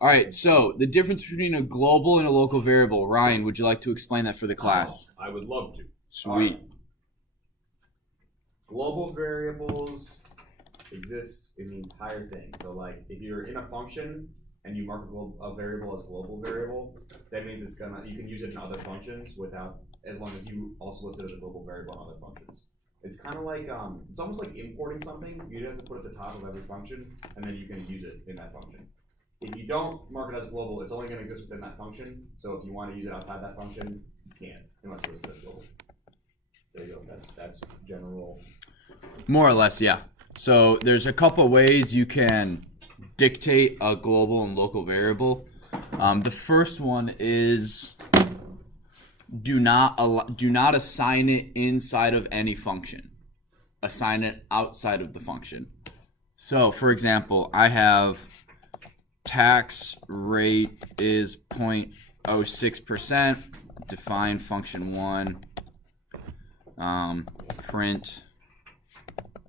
All right, so the difference between a global and a local variable. Ryan, would you like to explain that for the class? I would love to. Sweet. Right. Global variables exist in the entire thing. So like if you're in a function and you mark a variable as global variable, that means you can use it in other functions without, as long as you also list it as a global variable in other functions. It's kind of like, it's almost like importing something. You have to put it at the top of every function, and then you can use it in that function. If you don't mark it as global, it's only going to exist within that function. So if you want to use it outside that function, you can't, unless you list it as global. There you go. That's general. More or less, yeah. So there's a couple ways you can dictate a global and local variable. The first one is do not assign it inside of any function. Assign it outside of the function. So, for example, I have tax rate is 0.06%. Define function 1. Print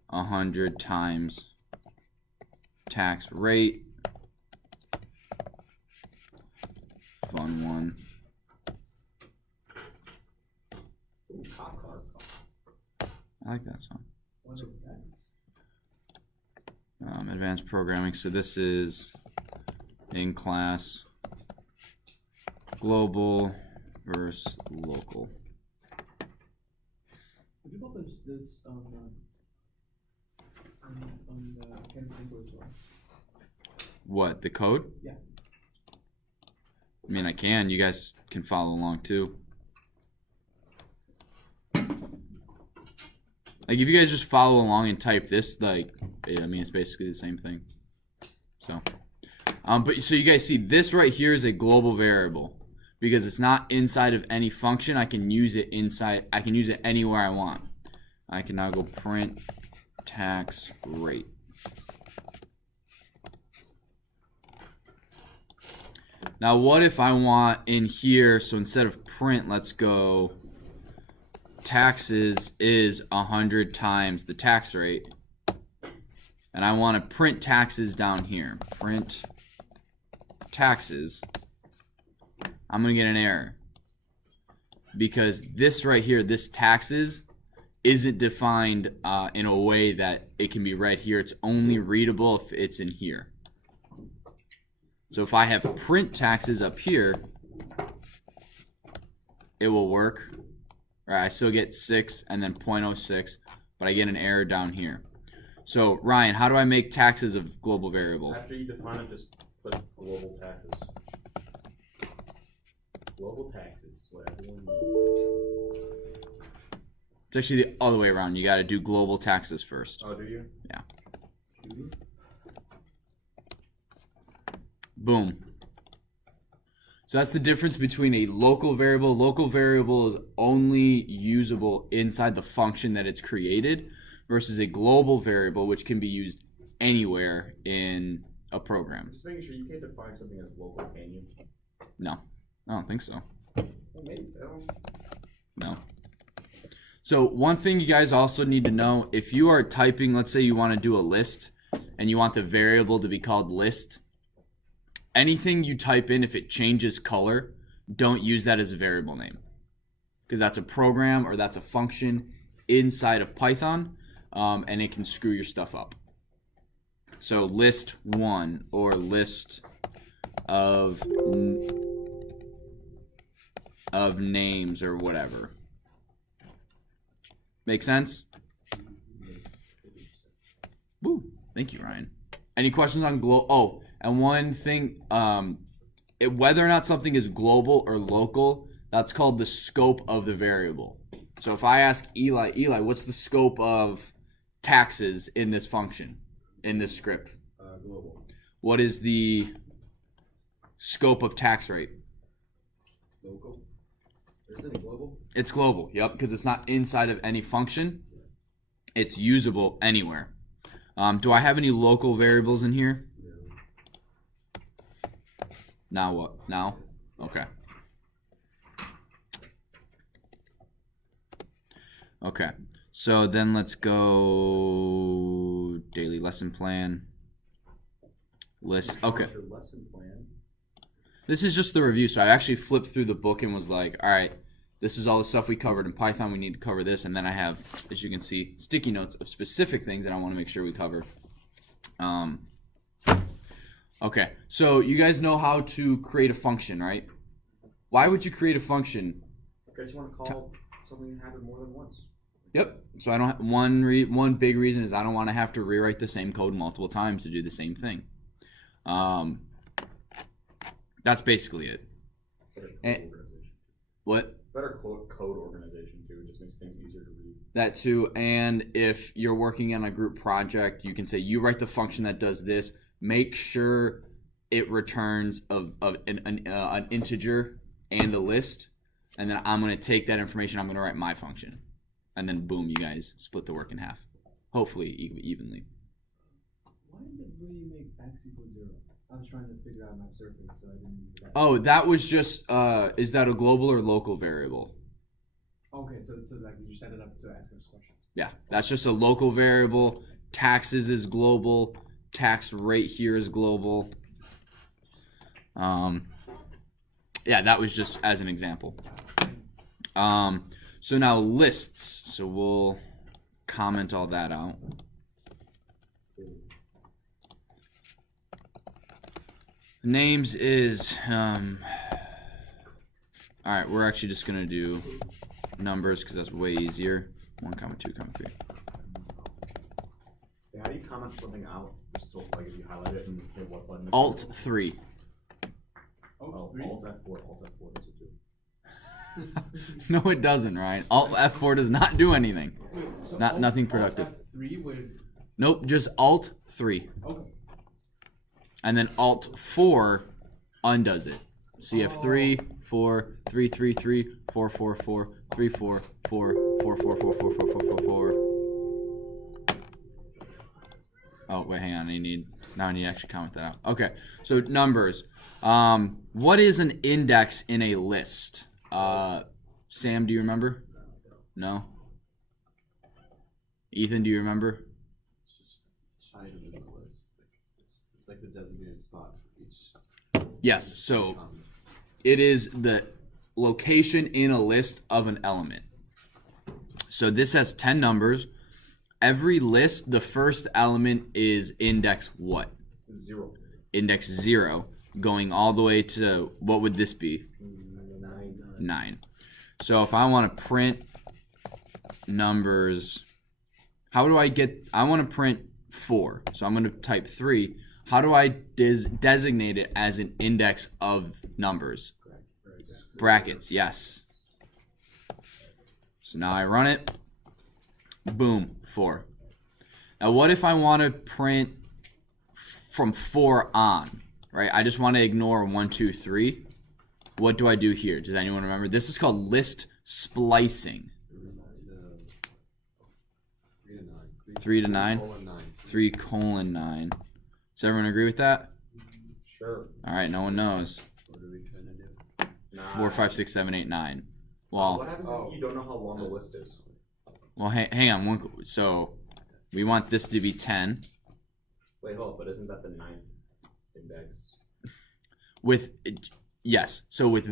100 times tax rate. Fun one. I like that song. Advanced programming. So this is in class global versus local. Would you publish this on the campus info as well? What, the code? Yeah. I mean, I can. You guys can follow along too. Like, if you guys just follow along and type this, like, I mean, it's basically the same thing. So, but so you guys see this right here is a global variable because it's not inside of any function. I can use it inside. I can use it anywhere I want. I can now go print tax rate. Now, what if I want in here? So instead of print, let's go. Taxes is 100 times the tax rate, and I want to print taxes down here. Print taxes. I'm gonna get an error because this right here, this taxes, isn't defined in a way that it can be read here. It's only readable if it's in here. So if I have print taxes up here, it will work. Right, I still get 6 and then 0.06, but I get an error down here. So, Ryan, how do I make taxes a global variable? After you define it, just put global taxes. Global taxes, what everyone needs. It's actually the other way around. You got to do global taxes first. Oh, do you? Yeah. Mm-hmm. Boom. So that's the difference between a local variable. Local variable is only usable inside the function that it's created versus a global variable, which can be used anywhere in a program. Just making sure you can't define something as local, can you? No, I don't think so. Well, maybe. No. So one thing you guys also need to know, if you are typing, let's say you want to do a list and you want the variable to be called list, anything you type in, if it changes color, don't use that as a variable name because that's a program or that's a function inside of Python, and it can screw your stuff up. So list 1 or list of names or whatever. Make sense? Woo. Thank you, Ryan. Any questions on Oh, and one thing, whether or not something is global or local, that's called the scope of the variable. So if I ask Eli, what's the scope of taxes in this function, in this script? Global. What is the scope of tax rate? Local. Is it global? It's global, yep, because it's not inside of any function. It's usable anywhere. Do I have any local variables in here? Now what? Now? Okay. Okay. So then let's go daily lesson plan. List. Okay. Your lesson plan. This is just the review. So I actually flipped through the book and was like, all right, this is all the stuff we covered in Python. We need to cover this. And then I have, as you can see, sticky notes of specific things that I want to make sure we cover. Okay, so you guys know how to create a function, right? Why would you create a function? Because you want to call something happen more than once. Yep. So I don't have, one big reason is I don't want to have to rewrite the same code multiple times to do the same thing. That's basically it. And, what? Better code organization too. It just makes things easier to read. That too. And if you're working on a group project, you can say you write the function that does this. Make sure it returns an integer and a list, and then I'm going to take that information. I'm going to write my function, and then boom, you guys split the work in half, hopefully evenly. Why did we make x equals 0? I was trying to figure out my surface, so I didn't do that. Oh, that was just is that a global or local variable? Okay, so like you set it up to ask us questions. Yeah, that's just a local variable. Taxes is global. Tax rate here is global. Yeah, that was just as an example. So now lists. So we'll comment all that out. Names is all right, we're actually just gonna do numbers because that's way easier. 1, 2, 3. Yeah, how do you comment something out? Just to, like if you highlight it and hit what button? Alt 3. Oh, Alt F4. Alt F4 does it too. No, it doesn't, Ryan. Alt F4 does not do anything. Wait, so Nothing productive. Alt F3 would... Nope, just Alt 3. Okay. And then Alt 4 undoes it. So you have 3, 4, 3, 3, 3, 4, 4, 4, 3, 4, 4, 4, 4, 4, 4, 4, 4, 4. Oh, wait, hang on. Now I need to actually comment that out. Okay, so numbers. What is an index in a list? Sam, do you remember? No? Ethan, do you remember? Item in the list. It's like the designated spot for each. Yes, so it is the location in a list of an element. So this has 10 numbers. Every list, the first element is index what? 0. Index 0, going all the way to, what would this be? 9. So if I want to print numbers, how do I get, I want to print 4. So I'm going to type 3. How do I designate it as an index of numbers? Brackets, yes. So now I run it. Boom, 4. Now what if I want to print from 4 on, right? I just want to ignore 1, 2, 3. What do I do here? Does anyone remember? This is called list splicing. 3 to 9? 3:9. Does everyone agree with that? Sure. All right, no one knows. What are we trying to do? 4, 5, 6, 7, 8, 9. What Well, happens if you don't know how long the list is? hang on. So we want this to be 10. Wait, hold up, but isn't that the 9th index? Yes. So with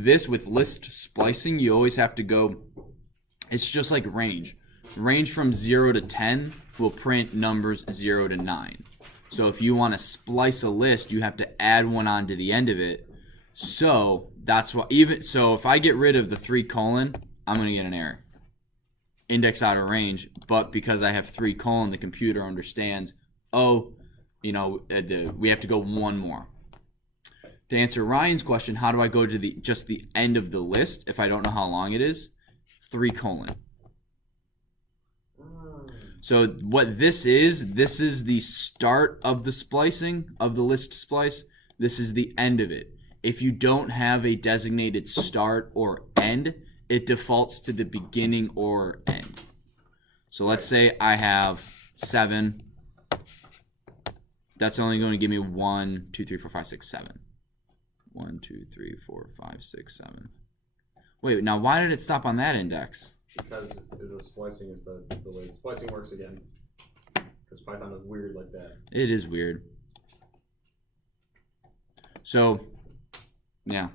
list splicing, you always have to go. It's just like range. Range from 0 to 10 will print numbers 0 to 9. So if you want to splice a list, you have to add one onto the end of it. So that's what if I get rid of the 3 colon, I'm going to get an error. Index out of range, but because I have 3 colon, the computer understands, we have to go one more. To answer Ryan's question, how do I go to just the end of the list if I don't know how long it is? 3 colon. So what this is the start of the splicing, of the list splice. This is the end of it. If you don't have a designated start or end, it defaults to the beginning or end. So let's say I have 7. That's only going to give me 1, 2, 3, 4, 5, 6, 7. 1, 2, 3, 4, 5, 6, 7. Wait, now why did it stop on that index? Because the splicing is the way splicing works again. Because Python is weird like that. It is weird. So Yeah.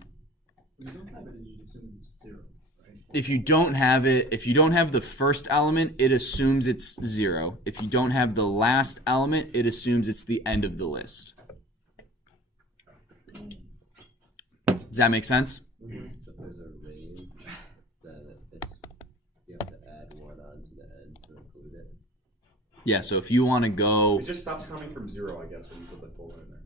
When you don't have it, it just assumes it's 0, right? If you don't have it, if you don't have the first element, it assumes it's 0. If you don't have the last element, it assumes it's the end of the list. Does that make sense? So if there's a range, then it's you have to add 1 on to the end to include it. Yeah, so if you want to go, It just stops coming from 0, I guess, when you put the colon in there.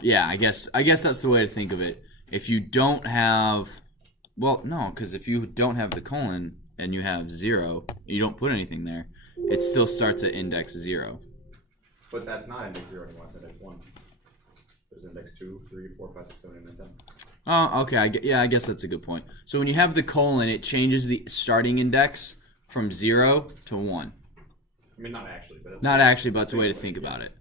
yeah, I guess that's the way to think of it. If you don't have, well, no, because if you don't have the colon and you have 0, you don't put anything there, it still starts at index 0. But that's not index 0 anymore, it's index 1. There's index 2, 3, 4, 5, 6, 7, 8, 9, 10. Oh, okay. I guess that's a good point. So when you have the colon, it changes the starting index from 0 to 1. I mean, not actually, but that's Not actually, but it's a way to think about it.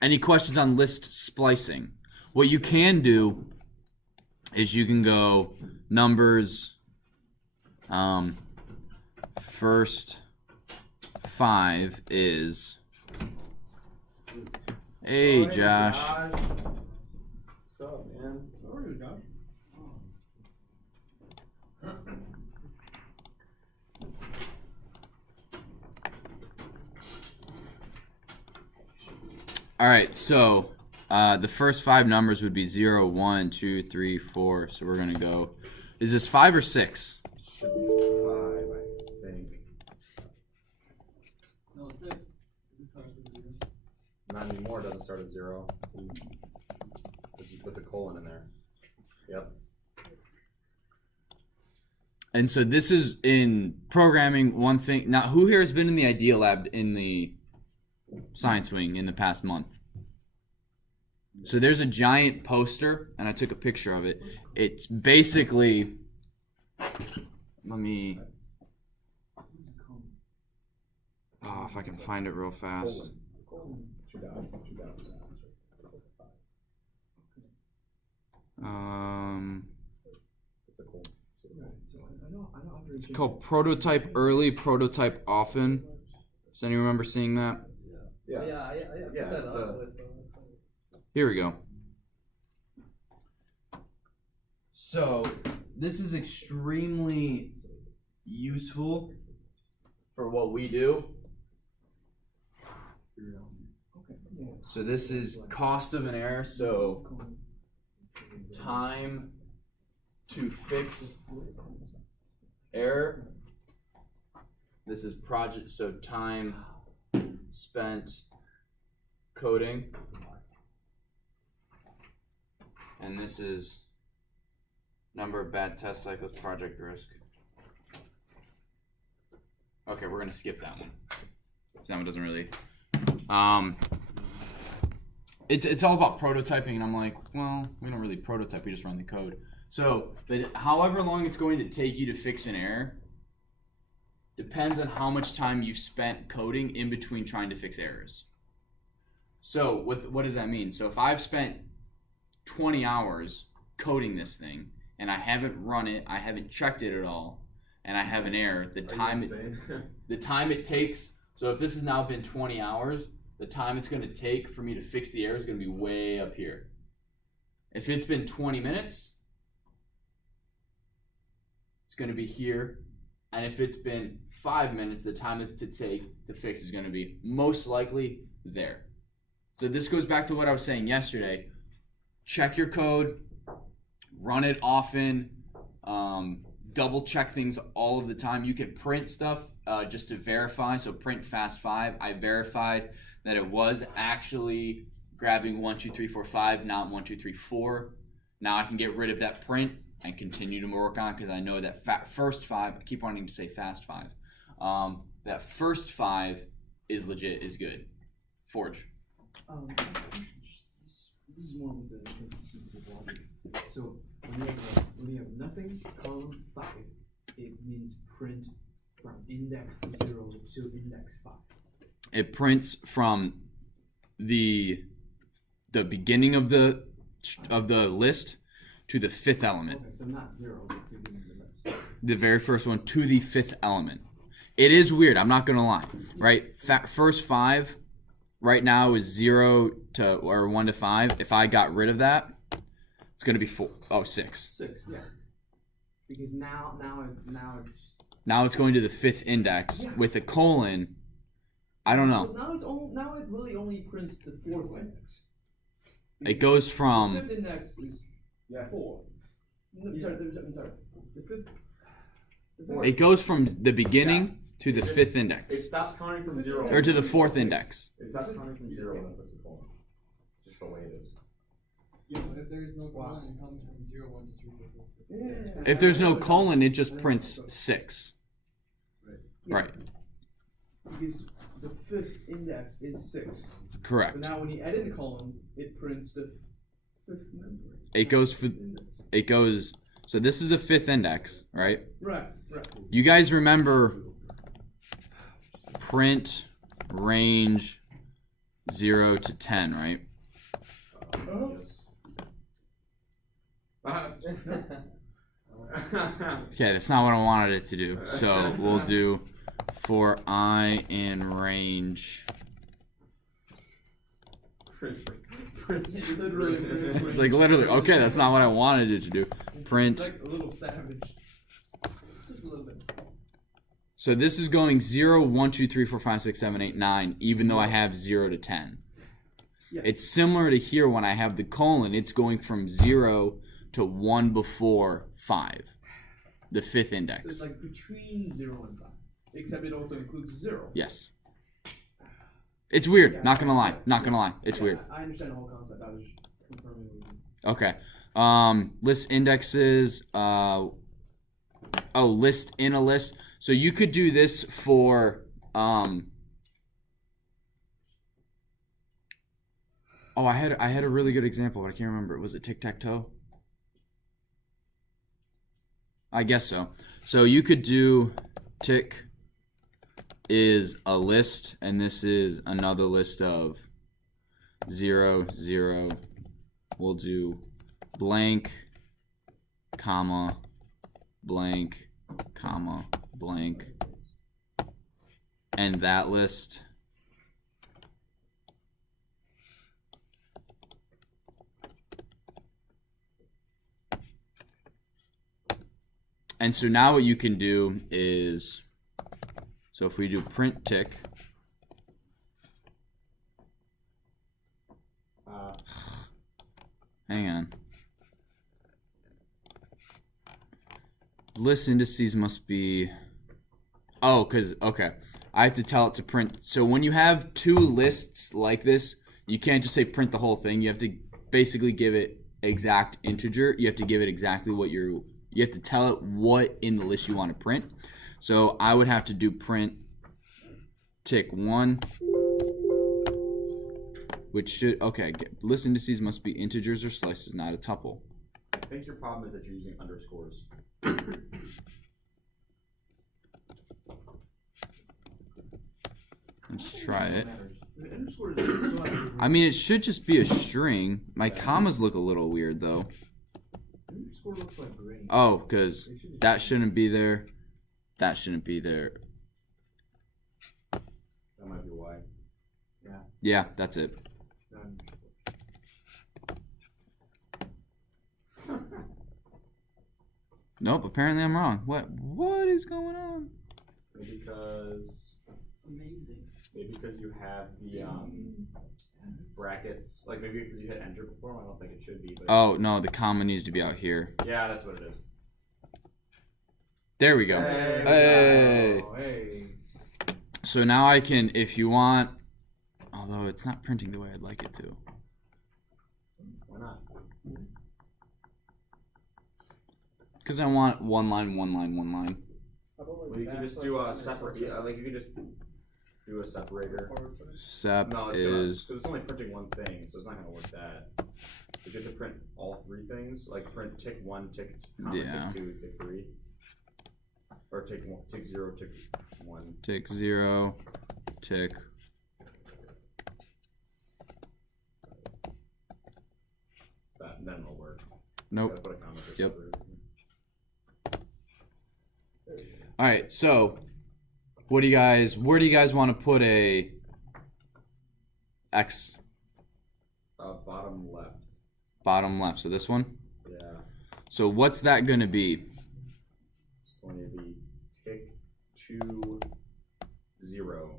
Any questions on list splicing? What you can do is you can go numbers, first 5 is, hey Josh. What's up, man? How are you, Josh? All right, so the first 5 numbers would be 0, 1, 2, 3, 4. So we're gonna go. Is this 5 or 6? Should be 5, I think. No, 6. This starts with 0. Not anymore, it doesn't start at 0. Because you put the colon in there. Yep. And so this is in programming one thing. Now, who here has been in the Idea Lab in the Science Wing in the past month? So there's a giant poster, and I took a picture of it. It's basically, let me, oh, if I can find it real fast. Colon. 2 dots. 2 dots. It's a colon. Right, so I know It's called Prototype Early, Prototype Often. Does anyone remember seeing that? Yeah. I Yeah, put it's that up the- with Here we go. So this is extremely useful for what we do. Okay. Yeah. So this is cost of an error. So time to fix error. This is project. So time spent coding. And this is number of bad test cycles, project risk. Okay, we're gonna skip that one. That one doesn't really. It's all about prototyping, and I'm like, well, we don't really prototype; we just run the code. So, however long it's going to take you to fix an error depends on how much time you spent coding in between trying to fix errors. So, what does that mean? So, if I've spent 20 hours coding this thing and I haven't run it, I haven't checked it at all, and I have an error, the time it takes, so if this has now been 20 hours, the time it's going to take for me to fix the error is going to be way up here. If it's been 20 minutes, it's going to be here, and if it's been 5 minutes, the time to take to fix is going to be most likely there. So this goes back to what I was saying yesterday. Check your code, run it often, double check things all of the time. You can print stuff just to verify. So print fast5. I verified that it was actually grabbing 1, 2, 3, 4, 5, not 1, 2, 3, 4. Now I can get rid of that print and continue to work on it because I know that first 5, I keep wanting to say fast 5. That first 5 is legit, is good. Forge. This is more with the consistency of logic. So when you have nothing, column 5, it means print from index 0 to index 5. It prints from the beginning of the list to the 5th element. Okay, so not 0, but the beginning of the list. The very first one to the 5th element. It is weird, I'm not gonna lie, right? First 5 right now is 0 to or 1 to 5. If I got rid of that, it's going to be 4. Oh, 6. 6, yeah. Because now it's. Now it's going to the 5th index with a colon. I don't know. So now it really only prints the 4th index. It goes The from 5th index is 4. I'm sorry. The 5th. it goes from the beginning to the 5th It index stops counting from 0. or to the 4th index. It stops counting from 0 and then puts the colon. Just the way it is. Yeah, if there is no colon, it comes from 0, 1, 2, 3, 4, 5, 6. If there's no colon, it just prints 6. Right. Because the 5th index is 6. Correct. But now when you add in the colon, it prints the 5th number. It goes for it goes. So this is the 5th index, right? Right. You guys remember print range 0 to 10, right? Okay, that's not what I wanted it to do. So we'll do for I in range. It's like literally, okay, that's not what I wanted it to do. Print. Like a little savage. Just a little bit. So this is going 0, 1, 2, 3, 4, 5, 6, 7, 8, 9, even though I have 0 to 10. Yeah. It's similar to here when I have the colon. It's going from 0 to 1 before 5, the 5th So it's index. like between 0 and 5. Except it also includes 0. Yes. It's weird. Yeah. Not gonna lie. It's weird. I understand the whole concept. I was just confirming with you. Okay. List indexes. List in a list. So you could do this for I had a really good example, but I can't remember. Was it tic-tac-toe? I guess so. So you could do tick is a list, and this is another list of 0, 0. We'll do blank, comma, blank, comma, blank, and that list. And so now what you can do is, so if we do print tick, hang on. List indices must be, okay. I have to tell it to print. So when you have two lists like this, you can't just say print the whole thing. You have to basically give it exact integer. You have to give it exactly what you have to tell it what in the list you want to print. So I would have to do print tick 1, which should, list indices must be integers or slices, not a tuple. I think your problem is that you're using underscores. Let's try it. The underscore is so I mean, it should just be a string. My commas look a little weird, though. underscore looks like green. Oh, because that shouldn't be there. That shouldn't be there. That might be why. Yeah, that's it. Nope, apparently I'm wrong. What is going on? Maybe because you have the brackets. Like maybe because you hit enter before. I don't think it should be. But Oh, no, the comma needs to be out here. yeah, that's what it is. There we go. Hey. Hey. So now I can, if you want, although it's not printing the way I'd like it to. Why not? Because I want one line, one line, one line. Well, you can just do a separate. Yeah, like you can just do a separator. Sep No, it's is because it's only printing one thing, so it's not gonna work that. But you have to print all three things, like print tick 1, tick, comma, Yeah. tick 2, tick 3, or tick 1, tick 0, tick 1. tick 0, tick. That then it'll work. Nope. Gotta put a comma for Yep. separator. All right, so where do you guys want to put a X Bottom left. bottom left. So this one. Yeah. So what's that going to be? It's going to be tick 2 0.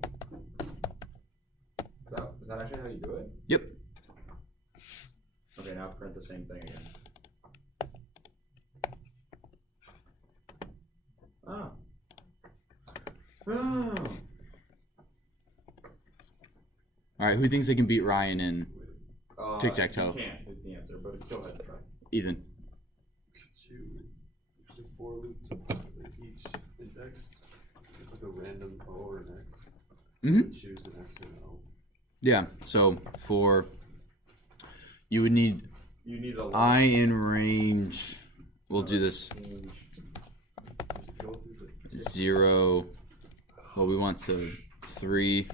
Is that actually how you do it? Yep. Okay, now print the same thing again. Oh. Oh. All right. Who thinks they can beat Ryan and Tic-tac-toe? You can't is the answer, but go ahead and try. Ethan? Could you use a for loop to populate each index with like a random O or an X? Mm-hmm. Choose an X or an O. Yeah. So for you would need You need a I in range. We'll do this change. Go through the 0. Well, we want to 3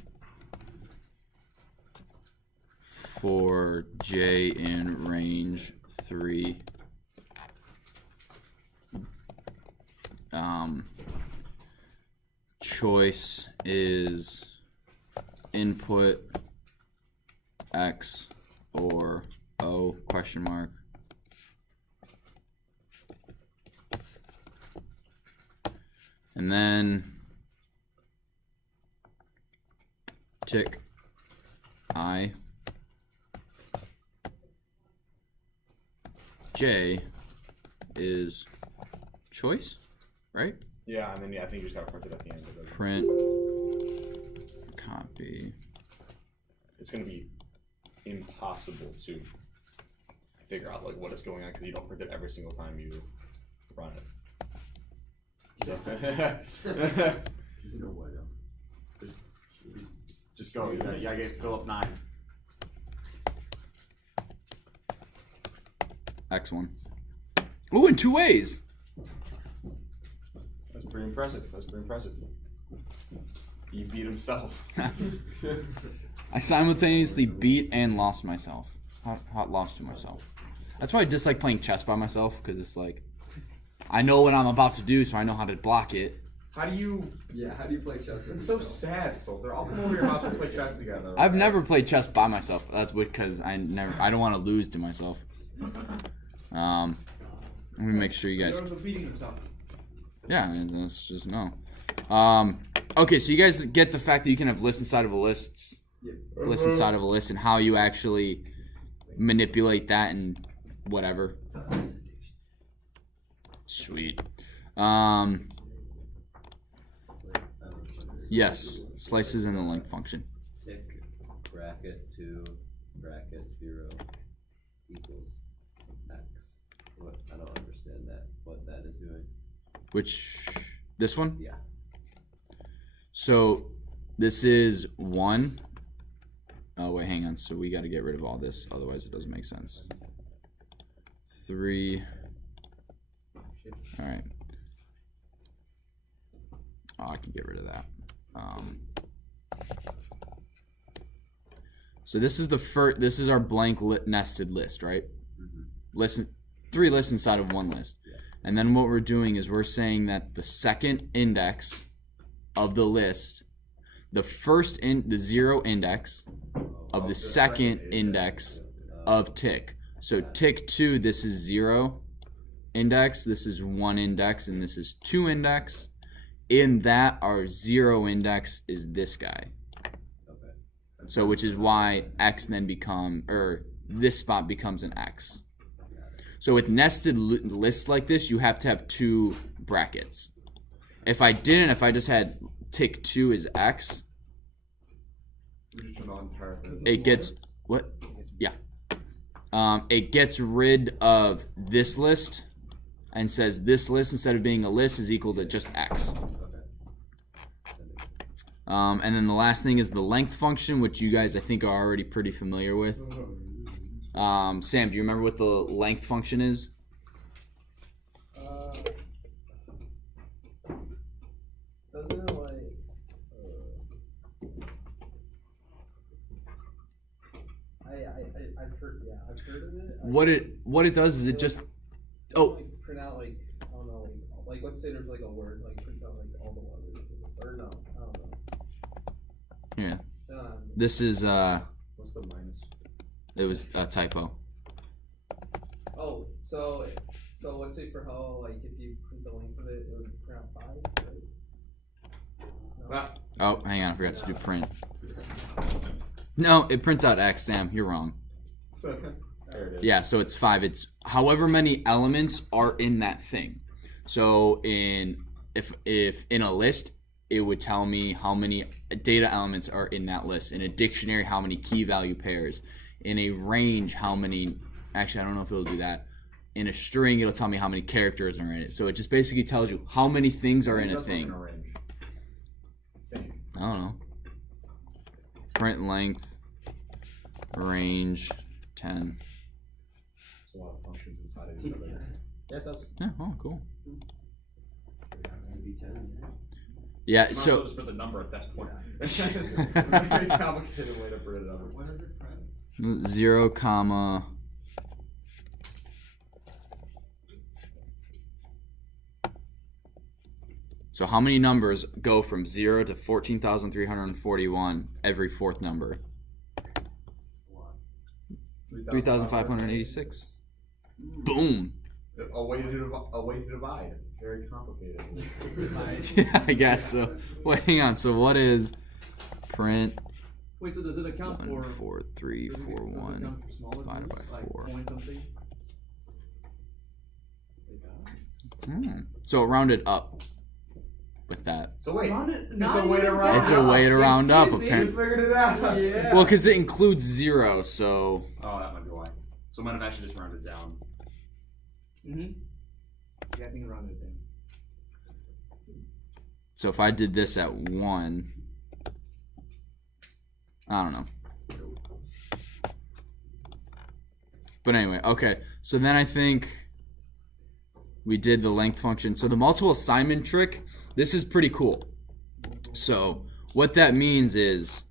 for J in range 3. Choice is input X or O question mark. And then tick I J is choice, right? Yeah, and then I think you just gotta print it at the end of it. Print copy. It's gonna be impossible to figure out like what is going on because you don't print it every single time you run it. So There's no way though. just go. You gotta get Philip 9. X1. Ooh, in 2 ways. That's pretty impressive. He beat himself. I simultaneously beat and lost myself. Hot lost to myself. That's why I dislike playing chess by myself, because it's like I know what I'm about to do, so I know how to block it. How do you? Yeah, how do you play chess? It's so sad, Stolter. I'll come over your house and play chess together. I've never played chess by myself. That's because I don't want to lose to myself. Let me make sure you guys. You're also beating yourself. Yeah, I mean, that's just no. Okay, so you guys get the fact that you can have lists inside of a list, list inside of a list, and how you actually manipulate that and whatever. Sweet. Yes, slices in the length function. tick bracket 2 bracket 0 equals X. What? I don't understand that. What that is doing? Which, this one? Yeah. So this is 1. Oh wait, hang on. So we got to get rid of all this, otherwise it doesn't make sense. 3. All right. Oh, I can get rid of that. So this is the first. This is our blank nested list, right? Listen, 3 lists inside of 1 list, and then what we're doing is we're saying that the second index of the list, the 0 index of the second index of tick. So tick 2, this is 0 index, this is 1 index, and this is 2 index. In that, our 0 index is this guy. Okay. So which is why X then this spot becomes an X. So with nested lists like this, you have to have 2 brackets. If I just had tick 2 as X, it gets, what? Yeah. It gets rid of this list and says this list, instead of being a list, is equal to just X. And then the last thing is the length function, which you guys I think are already pretty familiar with. Sam, do you remember what the length function is? Doesn't it like I've heard of it. What it does is it just Like, print out like I don't know like let's say there's like a word like prints out like all the letters or no I don't know. here. This is What What's the minus? It was a typo. Oh, so let's say for how, like, if you print the length of it, it would print out 5, right? No? Ah, Oh, hang on, I forgot to do print. No, it prints out X, Sam. You're wrong. there it is. Yeah, so it's 5. It's however many elements are in that thing. So if in a list, it would tell me how many data elements are in that list. In a dictionary, how many key value pairs. In a range, how many. Actually, I don't know if it'll do that. In a string, it'll tell me how many characters are in it. So it just basically tells you how many things are in a That's thing. in a range. I don't know. Print length, range, 10. There's a lot of functions inside of each other. Yeah, it does. Yeah, oh, cool. Maybe 10. Yeah, You might as so well just put the number at that point. It's a very complicated way to print a number. What is it, print? 0, comma. So how many numbers go from 0 to 14,341 every fourth number? 3,586. Boom. A way to divide. Very complicated. Yeah, I guess so. Wait, hang on. So what is print Wait, so does it account 1, for 4, 3, does it 4, account 1 for smaller divided numbers, by like 4? point something? So it rounded up with that. So wait, Round it- it's not a way to even round It's it a up. way to round up, Excuse me. You apparently. figured it out. Yeah. Well, because it includes 0, so Oh, that might be why. So I might have actually just rounded down. Mm-hmm. Yeah, I think around it then. so if I did this at 1, I don't know. But anyway, okay. So then I think we did the length function. So the multiple assignment trick, this is pretty cool. So what that means is,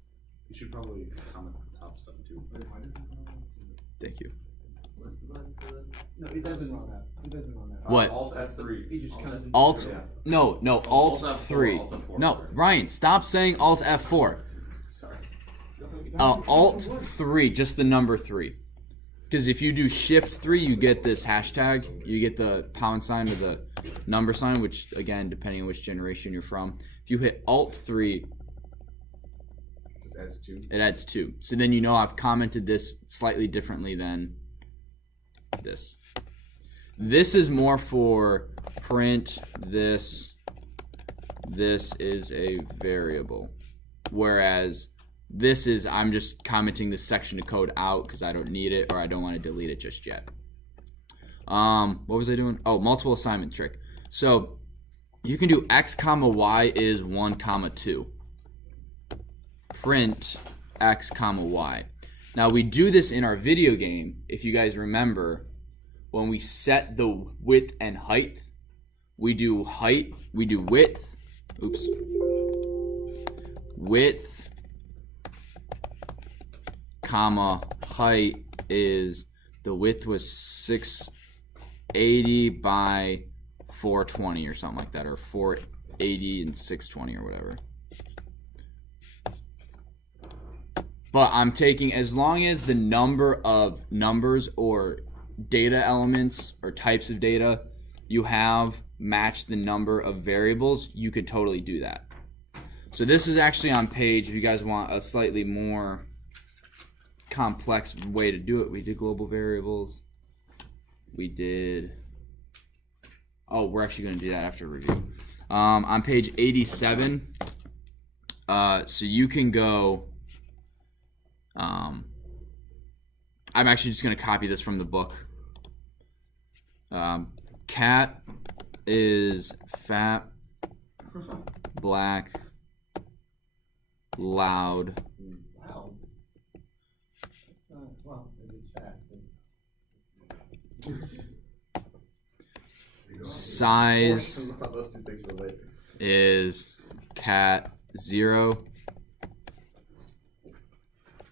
You should probably comment on the top stuff too. thank you. What's the button for that? No, it doesn't run that. It doesn't run that. What? Alt F3. It just comes in Alt, zero. no, Alt Alt F4, 3. Alt F4, No, sorry. Ryan, stop saying Alt F4. Sorry. Alt 3, just the number 3. Because if you do Shift 3, you get this hashtag. You get the pound sign or the number sign, which, again, depending on which generation you're from. If you hit Alt 3, Just adds 2. it adds 2. So then you know I've commented this slightly differently than this. This is more for print this. This is a variable. Whereas this is, I'm just commenting this section of code out because I don't need it or I don't want to delete it just yet. What was I doing? Oh, multiple assignment trick. So you can do x comma y is 1 comma 2. Print x comma y. Now we do this in our video game, if you guys remember, when we set the width and height. We do height, we do width, oops, width, comma, height is, the width was 680 by 420 or something like that, or 480 and 620 or whatever. But I'm taking, as long as the number of numbers or data elements or types of data you have match the number of variables, you could totally do that. So this is actually on page, if you guys want a slightly more complex way to do it, we did global variables. We did, oh, we're actually going to do that after review. On page 87, so you can go, I'm actually just going to copy this from the book. Cat is fat, black, loud, Wow. Well, maybe it's fat. size Those two things relate. is cat 0,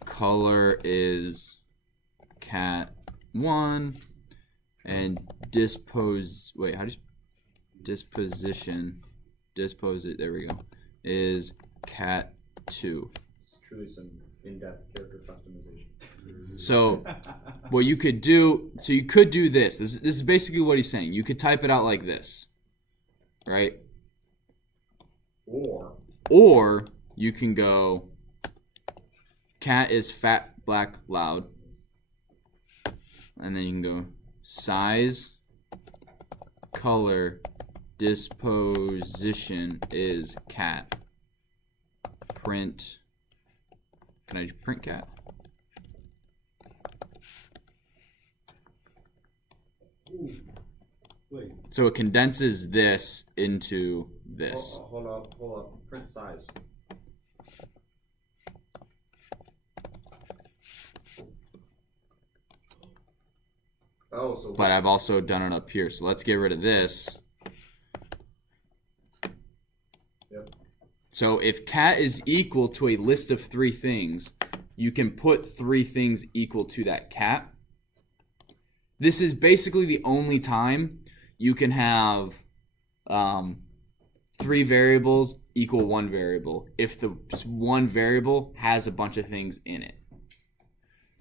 color is cat 1, and dispose it, there we go, is cat 2. It's truly some in-depth character customization. So what you could do, so you could do this. This is basically what he's saying. You could type it out like this, right? Or you can go, cat is fat, black, loud. And then you can go size, color, disposition is cat. Print. Can I print cat? Ooh. Wait. So it condenses this into this. Hold up. Print size. Oh, so. But I've also done it up here. So let's get rid of this. Yep. So if cat is equal to a list of 3 things, you can put 3 things equal to that cat. This is basically the only time you can have 3 variables equal 1 variable if the one variable has a bunch of things in it.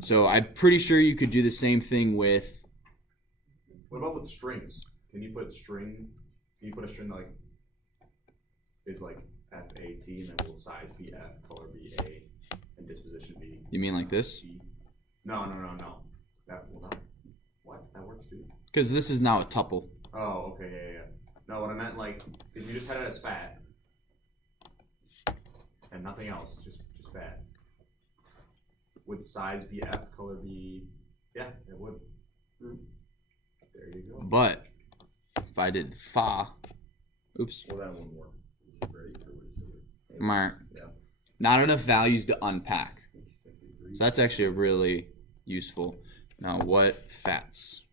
So I'm pretty sure you could do the same thing with. What about with strings? Can you put a string like is like FAT and then will size be F, color be A, and disposition be? You mean like this? G? No. That will not. What? That works too. Because this is now a tuple. Oh, okay, yeah. No, what I meant, like, if you just had it as fat and nothing else, just fat, would size be F, color be? Yeah, it would. There you go. But if I did fa, oops, Well, that wouldn't work. Mar, Yeah. not enough values to unpack. So that's actually a really useful. Now what fats?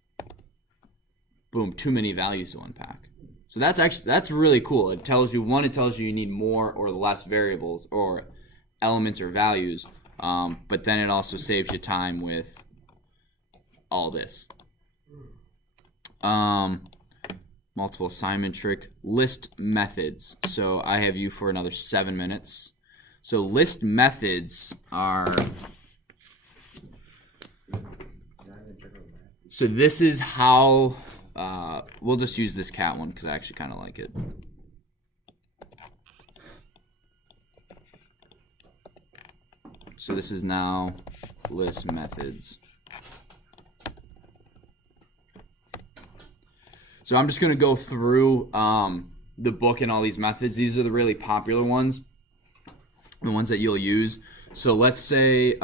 Boom, too many values to unpack. So that's really cool. It tells you you need more or less variables or elements or values, but then it also saves you time with all this. Multiple assignment trick, list methods. So I have you for another 7 minutes. So list methods are. So this is how. We'll just use this cat one because I actually kind of like it. So this is now list methods. So I'm just going to go through the book and all these methods. These are the really popular ones, the ones that you'll use. So let's say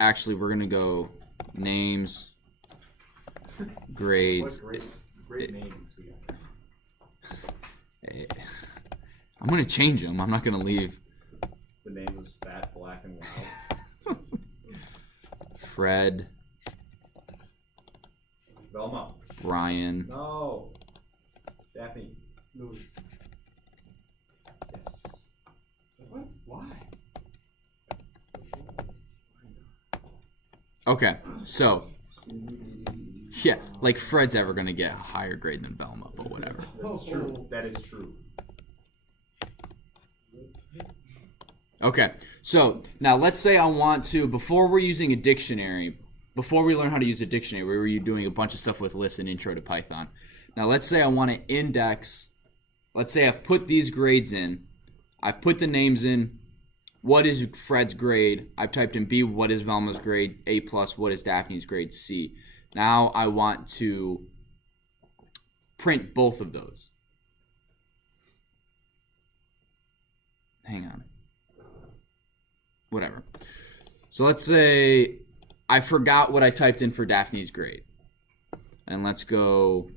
actually, we're going to go names, grades. What great names we got. I'm going to change them. I'm not going to leave. The name was Fat, Black, and Loud. Fred, Velma. Brian. No. Daphne. Louis. Yes. What? Why? Okay, so yeah, like Fred's ever going to get a higher grade than Velma, but whatever. That's true. That is true. Okay, so now let's say I want to, before we're using a dictionary, before we learn how to use a dictionary, we were doing a bunch of stuff with lists and intro to Python. Now let's say I want to index, let's say I've put these grades in, I've put the names in, what is Fred's grade, I've typed in B, what is Velma's grade, A+, what is Daphne's grade, C. Now I want to print both of those. Hang on. Whatever. So let's say I forgot what I typed in for Daphne's grade. And let's go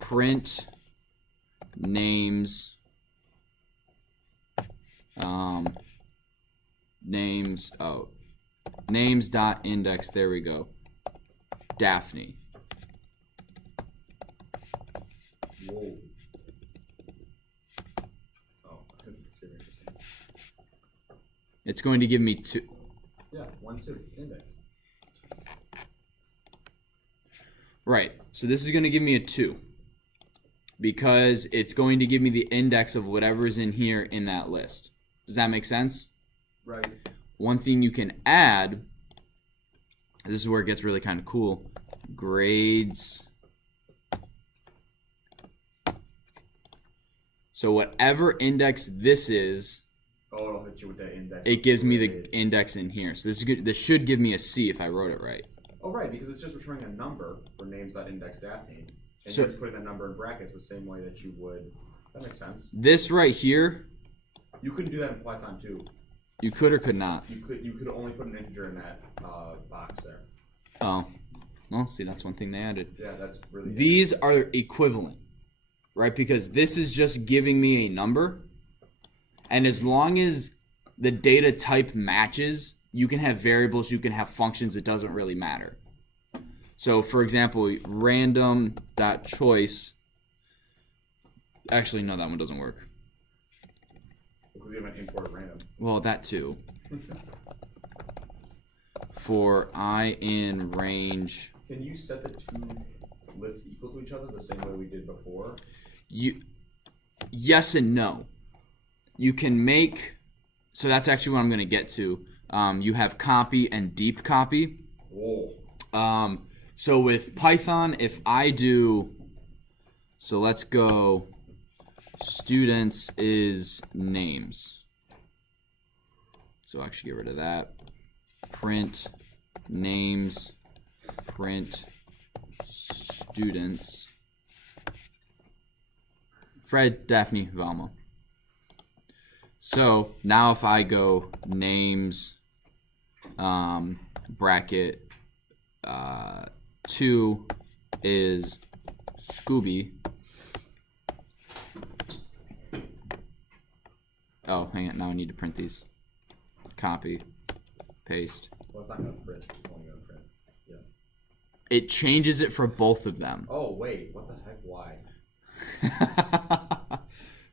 print names names.index, there we go. Daphne. Whoa. Oh, that's interesting. It's going to give me 2. Yeah, 1, 2, index. Right. So this is going to give me a 2. because it's going to give me the index of whatever's in here in that list. Does that make sense? Right. One thing you can add, this is where it gets really kind of cool, grades. So whatever index this is, Oh, it'll hit you with that index. it gives me the Grades. index in here. So this is good. This should give me a C if I wrote it right. Oh, right, because it's just returning a number for names.indexDaphne. And So- you're just putting that number in brackets the same way that you would. That makes sense. This right here, You couldn't do that in Python too. you could or could not. You could only put an integer in that box there. Oh, well, see, that's one thing they added. Yeah, that's really. These are equivalent, right? Because this is just giving me a number. And as long as the data type matches, you can have variables, you can have functions, it doesn't really matter. So, for example, random.choice. Actually, no, that one doesn't work. Because we haven't imported random. Well, that too. For I in range. Can you set the two lists equal to each other the same way we did before? Yes and no. You can make, so that's actually what I'm going to get to. You have copy and deep copy. Whoa. So with Python, if I do, so let's go students is names. So actually get rid of that. Print names, print students. Fred, Daphne, Velma. So now if I go names, bracket, 2 is Scooby. Oh, hang on. Now I need to print these. Copy, paste. Well, it's not going to print. It's only going to print. Yeah. It changes it for both of them. Oh, wait. What the heck? Why?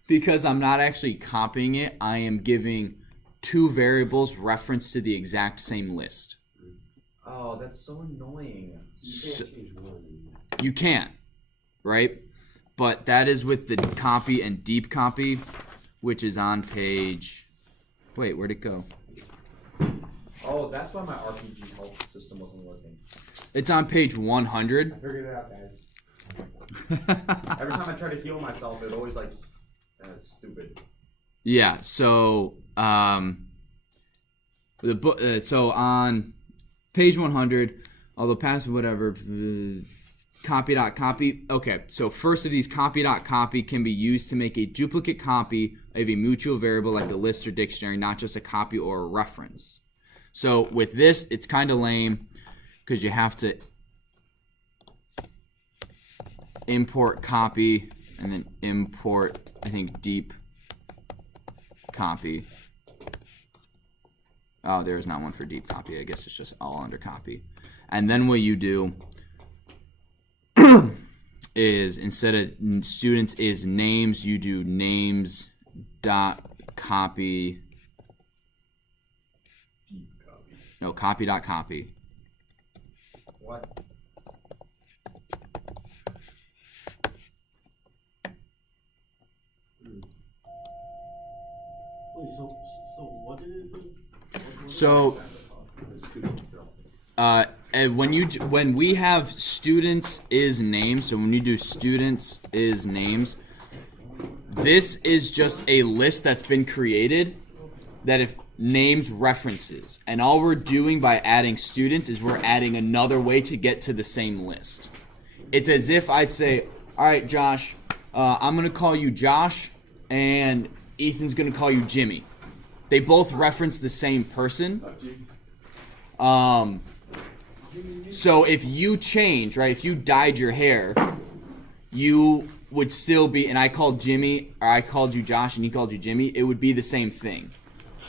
Because I'm not actually copying it. I am giving two variables reference to the exact same list. Oh, that's so annoying. So, you can't, right? But that is with the copy and deep copy, which is on page. Wait, where'd it go? Oh, that's why my RPG health system wasn't working. It's on page 100. I figured it out, guys. Every time I try to heal myself, it always like, that's stupid. Yeah. So, so on page 100, although passive whatever, copy.copy. Okay. So first of these copy.copy can be used to make a duplicate copy of a mutual variable like the list or dictionary, not just a copy or a reference. So with this, it's kind of lame because you have to import copy and then import, I think, deep copy. Oh, there is not one for deep copy. I guess it's just all under copy. And then what you do is instead of students is names, you do names dot copy. No, copy.copy. What? So what did it do? So, and when we have students is names, so when you do students is names, this is just a list that's been created that if names references, and all we're doing by adding students is we're adding another way to get to the same list. It's as if I'd say, all right, Josh, I'm gonna call you Josh, and Ethan's gonna call you Jimmy. They both reference the same person. So if you change, right, if you dyed your hair, you would still be, and I called Jimmy, or I called you Josh and he called you Jimmy, it would be the same thing.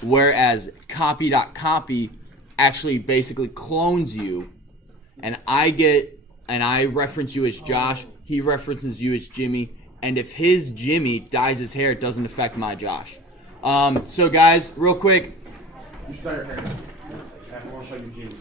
Whereas copy.copy actually basically clones you, and I reference you as Josh, he references you as Jimmy, and if his Jimmy dyes his hair, it doesn't affect my Josh. So guys, real quick. You should dye your hair. I want to show you Jimmy.